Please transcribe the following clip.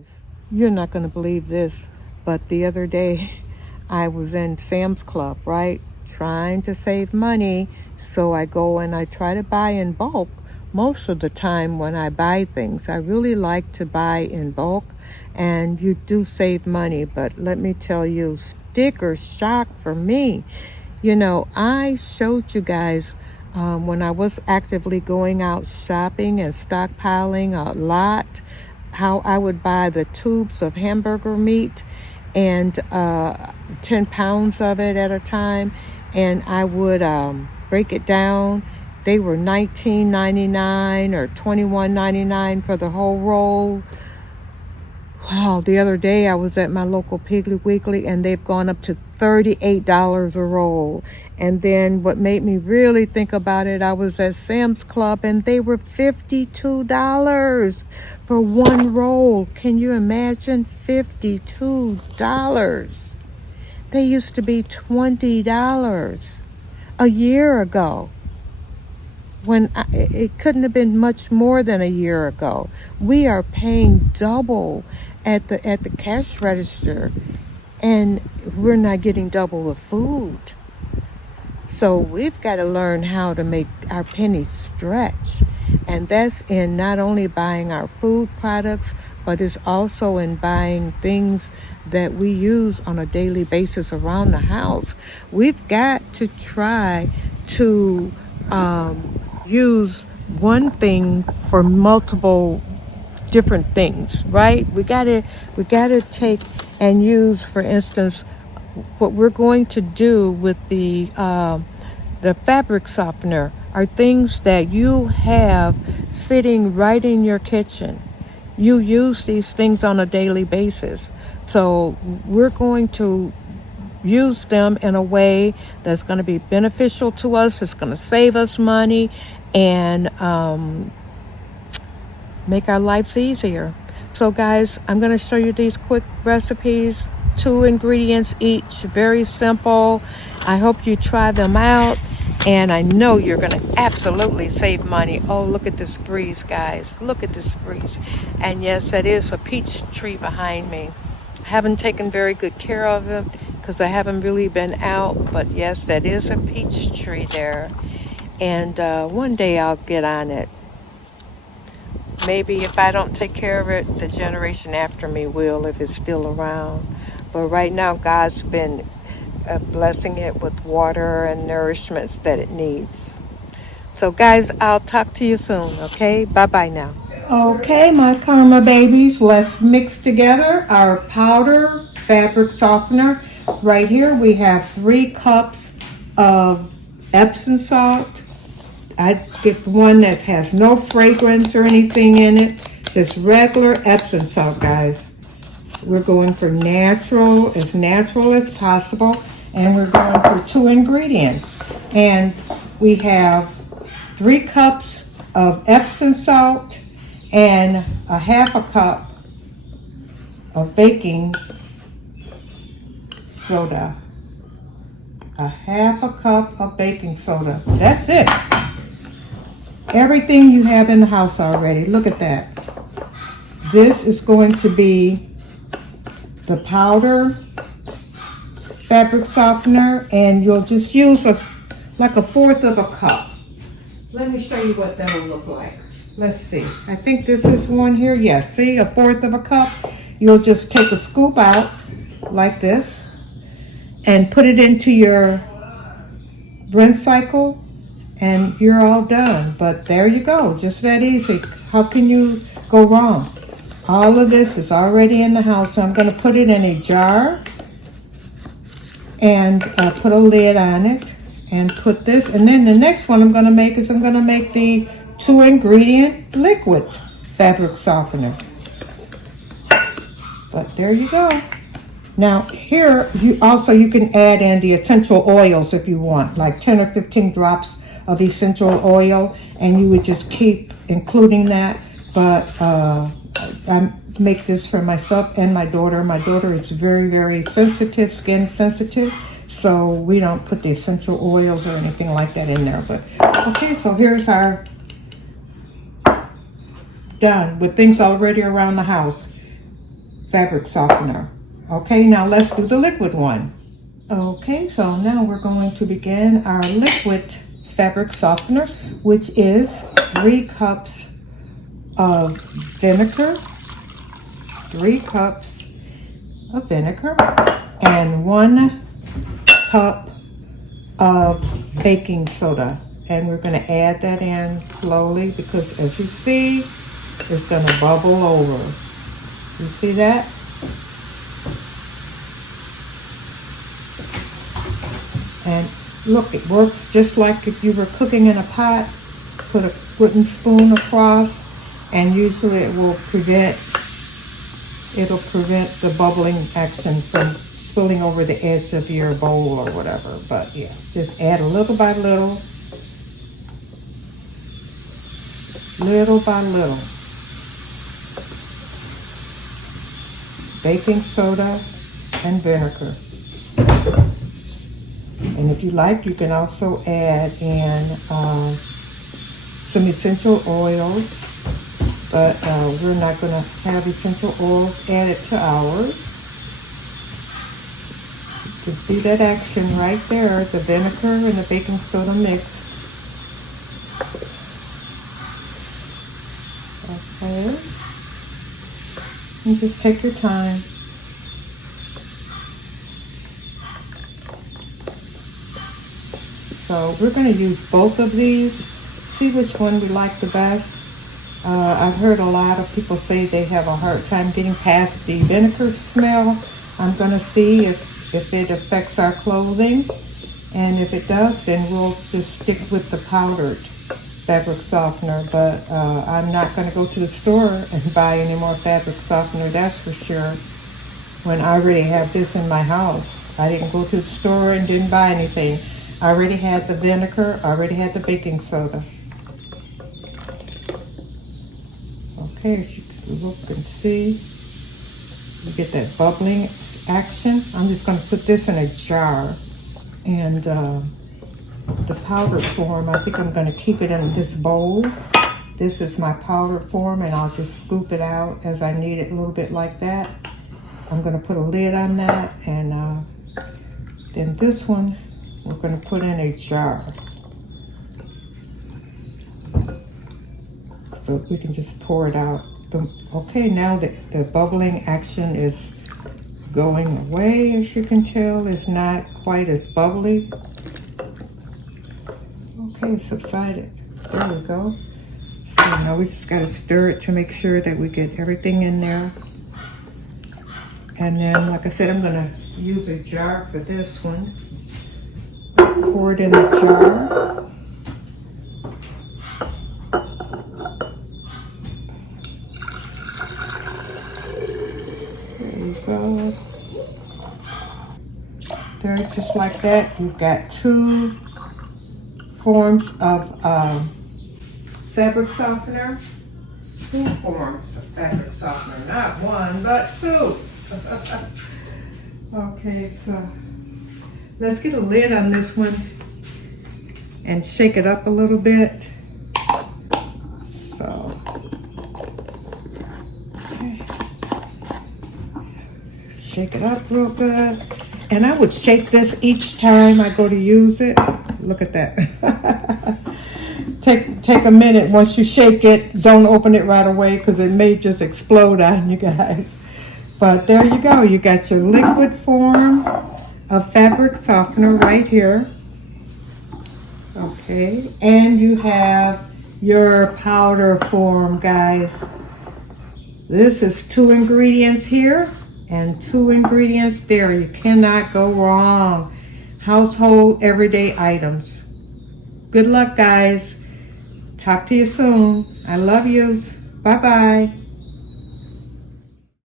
guys, you're not going to believe this, but the other day I was in Sam's Club, right? Trying to save money. So I go and I try to buy in bulk. Most of the time when I buy things, I really like to buy in bulk, and you do save money. But let me tell you, sticker shock for me. You know, I showed you guys when I was actively going out shopping and stockpiling a lot, how I would buy the tubes of hamburger meat and 10 pounds of it at a time, and I would break it down. They were $19.99 or $21.99 for the whole roll. Wow, the other day I was at my local Piggly Wiggly and they've gone up to $38 a roll. And then what made me really think about it, I was at Sam's Club and they were $52 for one roll. Can you imagine? $52. They used to be $20 a year ago. It couldn't have been much more than a year ago. We are paying double at the cash register, and we're not getting double the food. So we've got to learn how to make our pennies stretch, and that's in not only buying our food products, but it's also in buying things that we use on a daily basis around the house. We've got to try to use one thing for multiple different things, right? We gotta take and use, for instance, what we're going to do with the fabric softener are things that you have sitting right in your kitchen. You use these things on a daily basis. So we're going to use them in a way that's going to be beneficial to us. It's going to save us money and make our lives easier. So guys, I'm going to show you these quick recipes, 2 ingredients each, very simple. I hope you try them out, and I know you're going to absolutely save money. Oh, look at this breeze, guys. Look at this breeze. And yes, that is a peach tree behind me. I haven't taken very good care of it because I haven't really been out, but yes, that is a peach tree there. And one day I'll get on it. Maybe if I don't take care of it, the generation after me will, if it's still around. But right now, God's been blessing it with water and nourishments that it needs. So guys, I'll talk to you soon, okay? Bye-bye now. Okay, my Karma babies, let's mix together our powder fabric softener. Right here we have 3 cups of Epsom salt. I get the one that has no fragrance or anything in it, just regular Epsom salt, guys. We're going for natural as possible, and we're going for 2 ingredients. And we have 3 cups of Epsom salt and a half a cup of baking soda. A half a cup of baking soda. That's it. Everything you have in the house already. Look at that. This is going to be the powder fabric softener, and you'll just use like a 1/4 of a cup. Let me show you what that'll look like. Let's see. I think this is one here. Yes, see, a 1/4 of a cup. You'll just take a scoop out like this and put it into your rinse cycle, and you're all done. But there you go, just that easy. How can you go wrong? All of this is already in the house. So I'm going to put it in a jar and put a lid on it and put this. And then the next one I'm going to make is I'm going to make the 2 ingredient liquid fabric softener. But there you go. Now here you can add in the essential oils if you want, like 10 or 15 drops of essential oil, and you would just keep including that. But I make this for myself and my daughter. My daughter is very, very sensitive, skin sensitive, so we don't put the essential oils or anything like that in there. But okay, so here's our done with things already around the house. fabric softener. Okay, now let's do the liquid one. Okay, so now we're going to begin our liquid fabric softener, which is 3 cups of vinegar, 3 cups of vinegar, and 1 cup of baking soda. And we're going to add that in slowly because, as you see, it's going to bubble over. You see that? And look, it works just like if you were cooking in a pot. Put a wooden spoon across, and usually it'll prevent the bubbling action from spilling over the edge of your bowl or whatever. But yeah, just add a little by little, little by little. Baking soda and vinegar. And if you like, you can also add in some essential oils, but we're not going to have essential oils added to ours. You can see that action right there, the vinegar and the baking soda mix. Okay. And just take your time. So we're going to use both of these, see which one we like the best. I've heard a lot of people say they have a hard time getting past the vinegar smell. I'm going to see if it affects our clothing. And if it does, then we'll just stick with the powdered fabric softener. But I'm not going to go to the store and buy any more fabric softener, that's for sure, when I already have this in my house. I didn't go to the store and didn't buy anything. I already had the vinegar, I already had the baking soda. Okay, as you can look and see, you get that bubbling action. I'm just going to put this in a jar. And the powder form, I think I'm going to keep it in this bowl. This is my powder form, and I'll just scoop it out as I need it, a little bit like that. I'm going to put a lid on that, and then this one we're going to put in a jar. So we can just pour it out. Okay, now the bubbling action is going away, as you can tell. It's not quite as bubbly. Okay, it subsided. There we go. So now we just got to stir it to make sure that we get everything in there. And then, like I said, I'm going to use a jar for this one. Pour it in the jar. There you go. There, just like that, you've got 2 forms of fabric softener. 2 forms of fabric softener, not 1, but 2. Okay, so let's get a lid on this one and shake it up a little bit. So, okay. Shake it up real good. And I would shake this each time I go to use it. Look at that. Take a minute. Once you shake it, don't open it right away because it may just explode on you guys. But there you go. You got your liquid form of fabric softener right here. Okay. And you have your powder form, guys. This is 2 ingredients here and 2 ingredients there. You cannot go wrong. Household everyday items. Good luck, guys. Talk to you soon. I love you. Bye-bye.